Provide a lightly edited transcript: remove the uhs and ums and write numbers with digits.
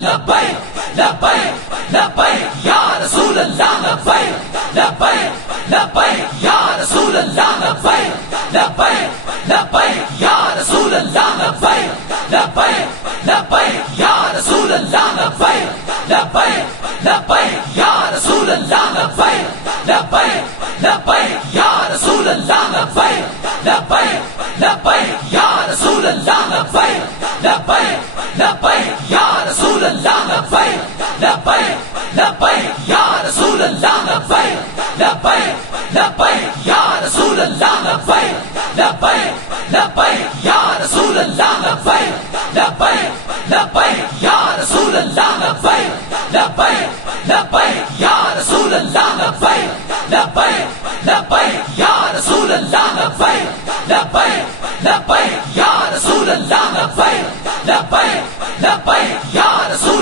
لبیک لبیک لبیک یا رسول اللہ لبیک لبیک لبیک یا رسول اللہ لبیک لبیک لبیک یا رسول اللہ لبیک لبیک لبیک یا رسول اللہ لبیک لبیک لبیک یا رسول اللہ لبیک لبیک لبیک یا رسول اللہ لبیک لبیک لبیک یا رسول اللہ لبیک لبیک لبیک یا رسول اللہ لبیک لبیک لبیک یا رسول اللہ لبیک لبیک لبیک یا رسول اللہ لبیک لبیک لبیک یا رسول اللہ لبیک لبیک لبیک یا رسول اللہ لبیک لبیک لبیک یا رسول اللہ لبیک لبیک لبیک یا رسول اللہ لبیک لبیک لبیک یا رسول اللہ لبیک لبیک لبیک یا رسول